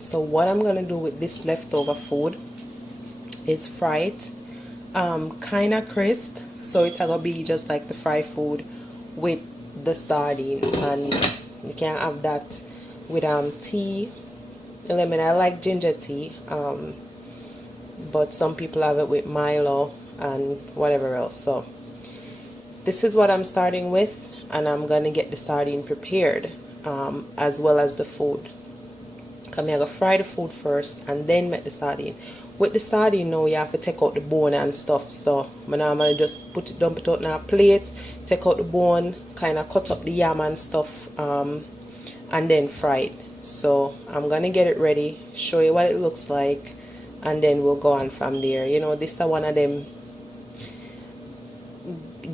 So what I'm gonna do with this leftover food is fry it kind of crisp, so it's gonna be just like the fried food with the sardine. And you can have that with tea, lemon. I like ginger tea, but some people have it with Milo and whatever else. So this is what I'm starting with, and I'm gonna get the sardine prepared, as well as the food. I'm gonna fry the food first and then make the sardine. With the sardine now you have to take out the bone and stuff, so I normally just dump it out in a plate, take out the bone, kind of cut up the yam and stuff, and then fry it. So I'm gonna get it ready, show you what it looks like, and then we'll go on from there. You know, this is one of them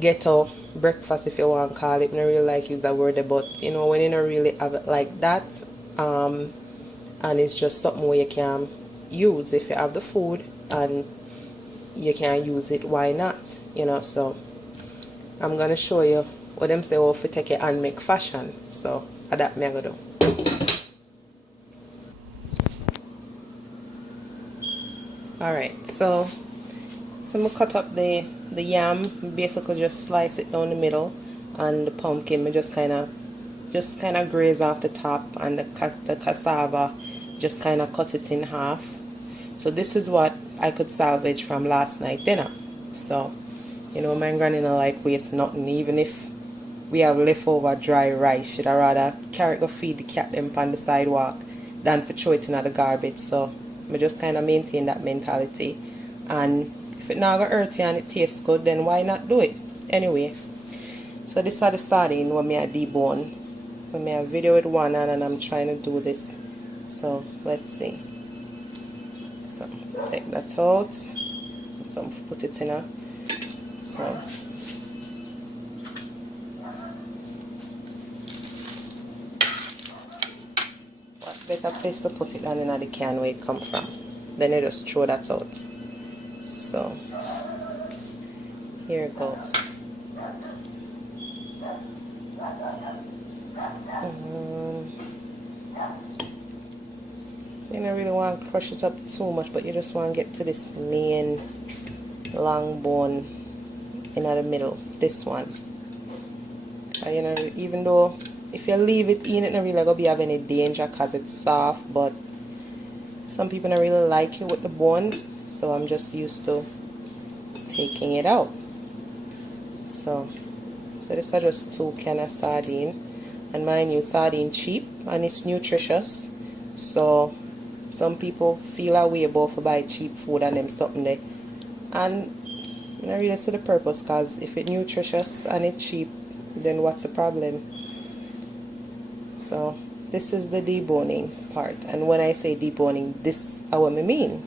ghetto breakfast, if you want to call it. I don't really like use that word, but you know, when you don't really have it like that, and it's just something where you can use if you have the food and you can use it, why not, you know. So I'm gonna show you what them say, oh, if you take it and make fashion. So that me I gonna do. Alright, so I'm gonna cut up the yam, basically just slice it down the middle, and the pumpkin I just kind of graze off the top, and the cassava just kind of cut it in half. So this is what I could salvage from last night dinner. So, you know, my granny don't like waste nothing. Even if we have leftover dry rice, she'd rather carry it go feed the cat them on the sidewalk than for throw it in the garbage. So I just kind of maintain that mentality. And if it not gonna hurt you and it tastes good, then why not do it? Anyway, so this is the sardine when I debone. When I video with one hand and I'm trying to do this. So let's see. So take that out. So put it in a. So what better place to put it than in the can where it come from. Then you just throw that out. So here it goes. So you don't really want to crush it up too much, but you just want to get to this main long bone in the middle, this one. And you know, even though if you leave it in, it not really gonna be have any danger because it's soft, but some people don't really like it with the bone, so I'm just used to taking it out. So this are just 2 cans of sardine, and mind you, sardine cheap and it's nutritious. So some people feel a way about to buy cheap food and them something there, and I don't really see the purpose, because if it's nutritious and it's cheap, then what's the problem? So this is the deboning part, and when I say deboning, this is what I mean.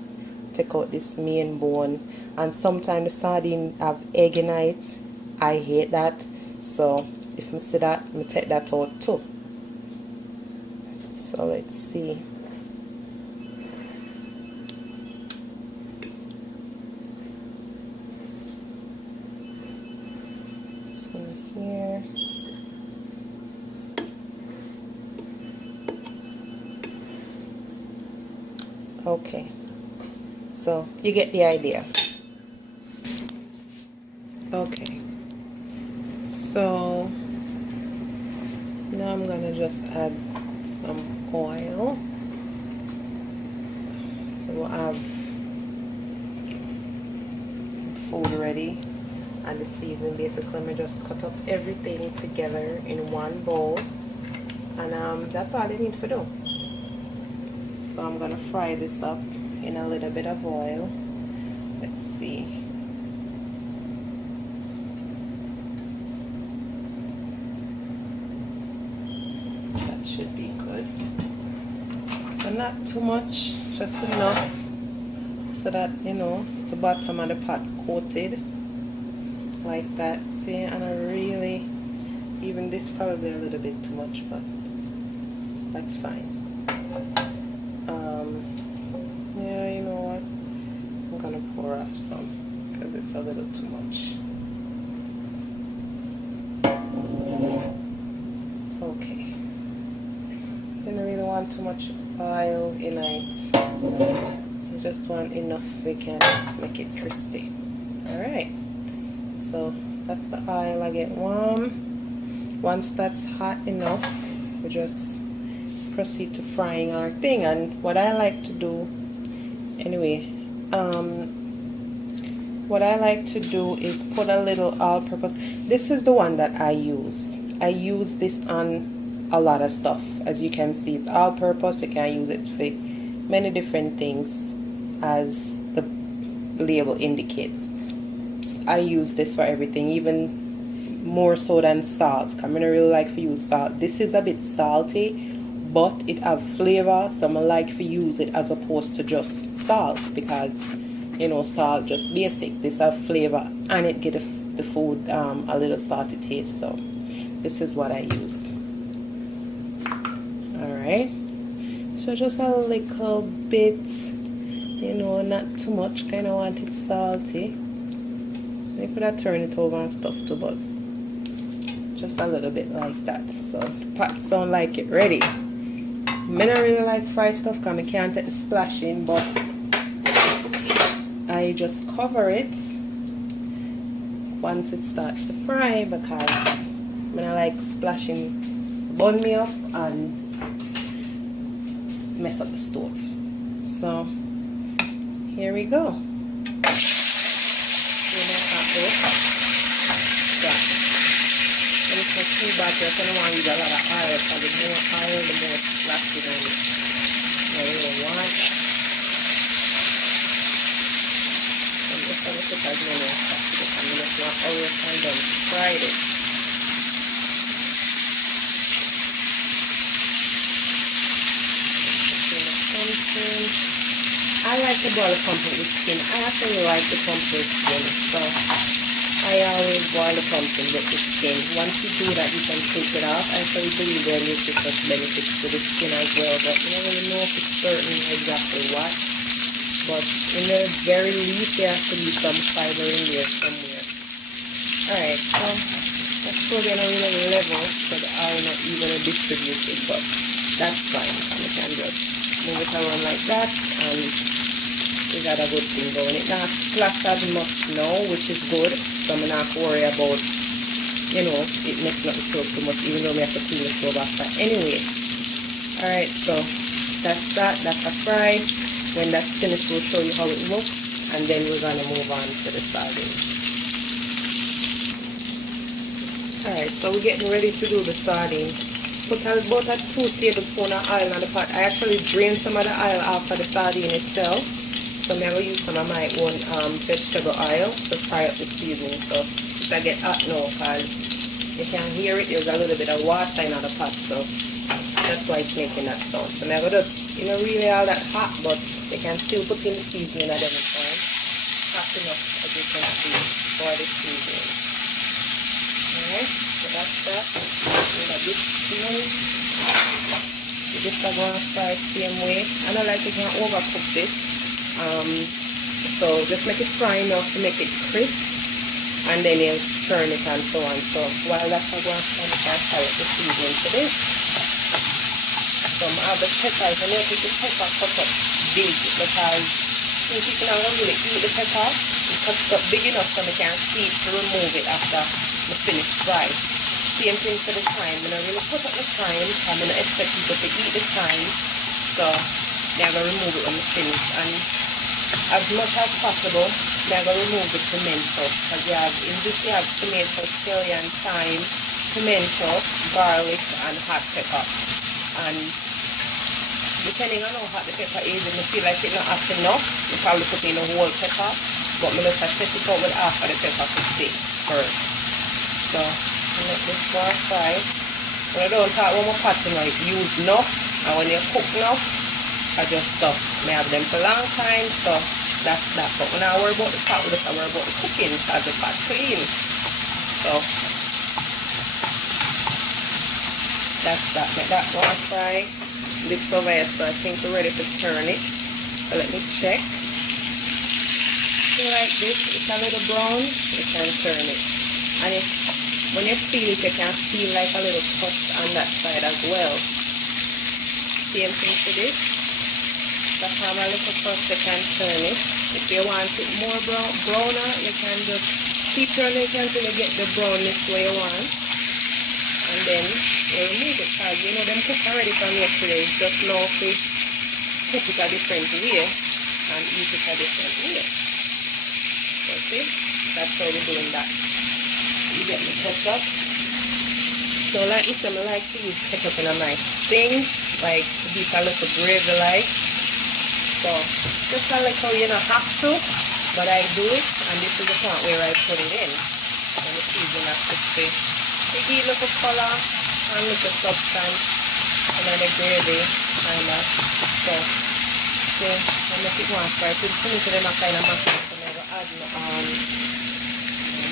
Take out this main bone, and sometimes the sardine have egg in it. I hate that, so if I see that, I take that out too. So let's see. So here. Okay, so you get the idea. Okay, so now I'm gonna just add some oil. So we'll have food ready and the seasoning. Basically, I'm just cut up everything together in one bowl, and that's all you need to do. So I'm gonna fry this up in a little bit of oil. Let's see. That should be good. So not too much, just enough so that, you know, the bottom of the pot coated like that. See, and I really, even this probably a little bit too much, but that's fine. Yeah, you know what, I'm gonna pour off some because it's a little too much. Okay, so I don't really want too too much oil in it. You just want enough, we can just make it crispy. Alright, so that's the oil. I get warm. Once that's hot enough, we just proceed to frying our thing. And what I like to do anyway, what I like to do is put a little all-purpose. This is the one that I use. I use this on a lot of stuff. As you can see, it's all-purpose. You can use it for many different things, as the label indicates. I use this for everything, even more so than salt. I don't really like to use salt. This is a bit salty, but it have flavor, so I like to use it as opposed to just salt, because you know, salt just basic. This have flavor and it get the food a little salty taste. So this is what I use. Alright, so just a little bit, you know, not too much. Kind of want it salty. I could have turned it over and stuff too, but just a little bit like that. So the pot sound like it ready. I don't really like fried stuff because I can't take the splashing, but I just cover it once it starts to fry, because I like splashing bun me up and mess up the stove. So here we go. It's not too bad, I don't want to use a lot of oil, because the more oil, the more splashing on it. I really want that. I'm just going to put as many as possible. I'm just want all your time done to fry it. I like to boil the pumpkin with skin. I actually like the pumpkin with skin, so I always boil the pumpkin with the skin. Once you do that, you can take it off. I actually believe there is such benefits to the skin as well, but you don't really know if it's certain exactly what. But in the very least, there has to be some fiber in there somewhere. Alright, so that's still going to really level so the oil not evenly distributed, but that's fine. You can just move it around like that, and we got a good thing going. It not splash as much now, which is good, so I'm not worry about, you know, it messing up the stove too much, even though we have to clean the stove after anyway. Alright, so that's a fry. When that's finished, we'll show you how it looks, and then we're going to move on to the sardines. Alright, so we're getting ready to do the sardines. Put about a 2 tablespoons of oil on the pot. I actually drained some of the oil off of the sardine itself. So I'm going to use some of my own vegetable oil to fry up the seasoning. So if I get hot now, because you can hear it, there's a little bit of water in the pot, so that's why it's making that sound. So I'm going to just, you know, really all that hot, but you can still put in the seasoning at any time. Hot enough, as you can see, for the seasoning. Alright, so that's that. This smooth. You just are going to fry the same way. I don't like to overcook this. So just make it fry enough to make it crisp, and then you turn it and so on. So while that's going to fry up the seasoning to this. So I have the pepper. I notice the pepper cut up big, because since you can really eat the pepper, it cuts up big enough so you can see it to remove it after the finished fry. Same thing for the thyme. I'm not really cut up the thyme. I'm going to expect people to eat the thyme, so I'm going to remove it when it's finished. And as much as possible, I'm going to remove the pimento, because you have in this you have tomato, scallion, thyme, pimento, garlic, and hot pepper. And depending on how hot the pepper is, if you feel like it's not hot enough, you probably put in a whole pepper. But I'm going to set it out with half of the pepper to stick first. So let this one fry. When I don't talk when my pot, you know, it use enough, and when you cook enough, I just stop. I have them for a long time, so that's that. But when I worry about the pot, I worry about the cooking, because the pot clean. So that's that. Make that one fry. Lift over here, so I think we're ready to turn it. So let me check. So like this, it's a little brown, you can turn it. And when you feel it, you can feel like a little crust on that side as well. same thing to this. So have a little first, you can turn it. If you want it more browner, you can just keep turning it until you get the brownness where you want. And then you remove it, because you know them cook already from yesterday. Just now to cook it a different way and eat it a different way. So see, that's how we're doing that. You get the ketchup. So like this, I like to use ketchup in a nice thing, like to be a little gravy like. So just a little, you don't have to, but I do it, and this is the part where I put it in. And the season has to stay. They give a little color and little substance, and then the gravy kind of. So see, I make it one fry. So to them I kind of mash it, so I'm gonna add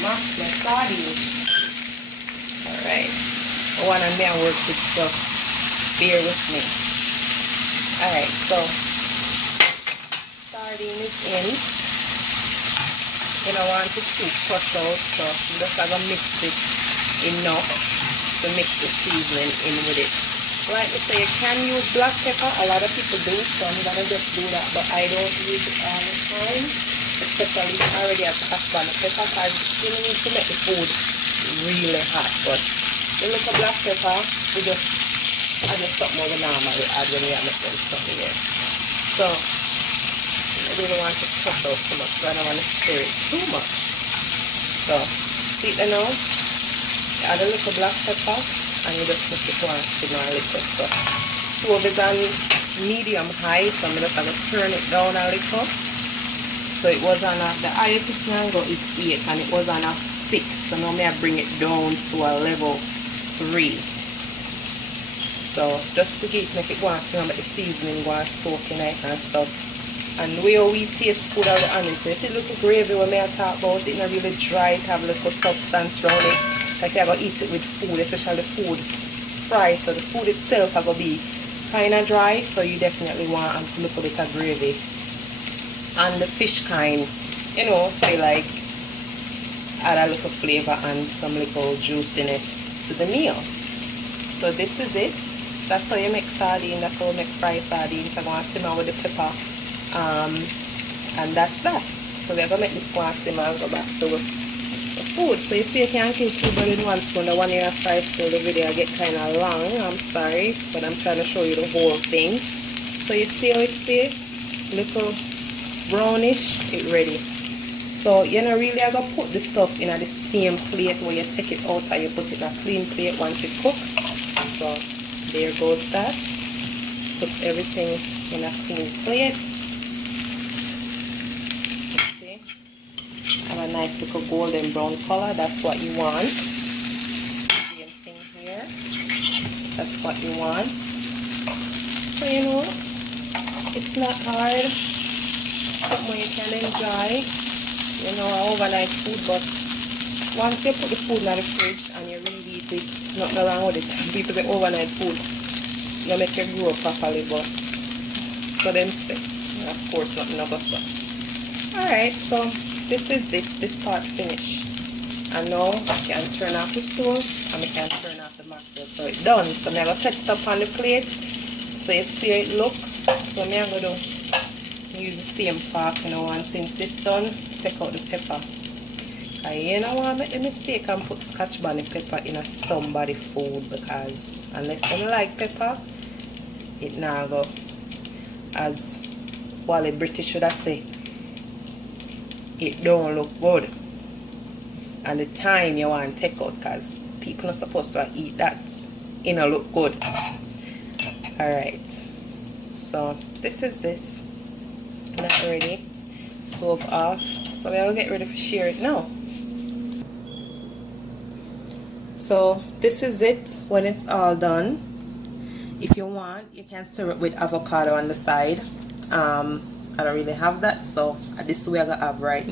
my sardines. Alright. One and me I work with, so bear with me. Alright, so sardine is in. You don't want it too crushed out, so I'm just going to mix it enough to mix the seasoning in with it. Like I say, you can use black pepper. A lot of people do, so I'm going to just do that, but I don't use it all the time, especially already at pepper, because you need to make the food really hot. But the little black pepper, we just add something more than normally add when we have them something here. So I really want to cut out too much, so I don't want to stir it too much. So see it now, you add a little black pepper and you just make it one simmer a little. So stove is on medium high, so I'm just going to turn it down a little. So it was on the highest it can go is 8 and it was on a 6. So now I bring it down to a level 3. So just to make it go and make the seasoning go and soak in it and stuff. And the way we taste food out of the onion, so you see the little gravy when I talk about it, not really dry, it have a little substance around it. Like you're going to eat it with food, especially the food fry. So the food itself is going to be kind of dry, so you definitely want a little bit of gravy. And the fish kind, you know, say like add a little flavor and some little juiciness to the meal. So this is it. That's how you make sardine. That's how you make fried sardines. I'm going to simmer with the pepper, and that's that. So we're going to make this go and simmer and go back to the food. So you see, you can't kill 2 birds with 1 stone. The one you have fried, so the video get kind of long. I'm sorry, but I'm trying to show you the whole thing. So you see how it's there, little brownish, it ready. So you know really I gotta put the stuff in the same plate where you take it out and you put it in a clean plate once it cooks. So there goes that. Put everything in a clean plate. Okay. Have a nice little golden brown color. That's what you want. Same thing here. That's what you want. So you know, it's not hard. Something you can enjoy. You know, overnight food, but once you put the food in the fridge and you reheat it, nothing wrong with it. Some people say overnight food, you make it grow properly, but for them say, of course, nothing about that. Alright, so this is this part finished. And now I can turn off the stove and I can turn off the mackerel. So it's done. So I'm going to set it up on the plate. So you see how it look. So I'm going to use the same fork, you know, and since this done, take out the pepper. You know what, I make the mistake and put scotch bonnet pepper in a somebody food, because unless they like pepper, it now go, as Wally British should have say, it don't look good. And the time you want to take out, because people are supposed to eat that, it don't look good. Alright, so this is this. Not ready. Stove off. So we'll get ready to share it now. So this is it when it's all done. If you want, you can serve it with avocado on the side. I don't really have that, so this is what I have right now.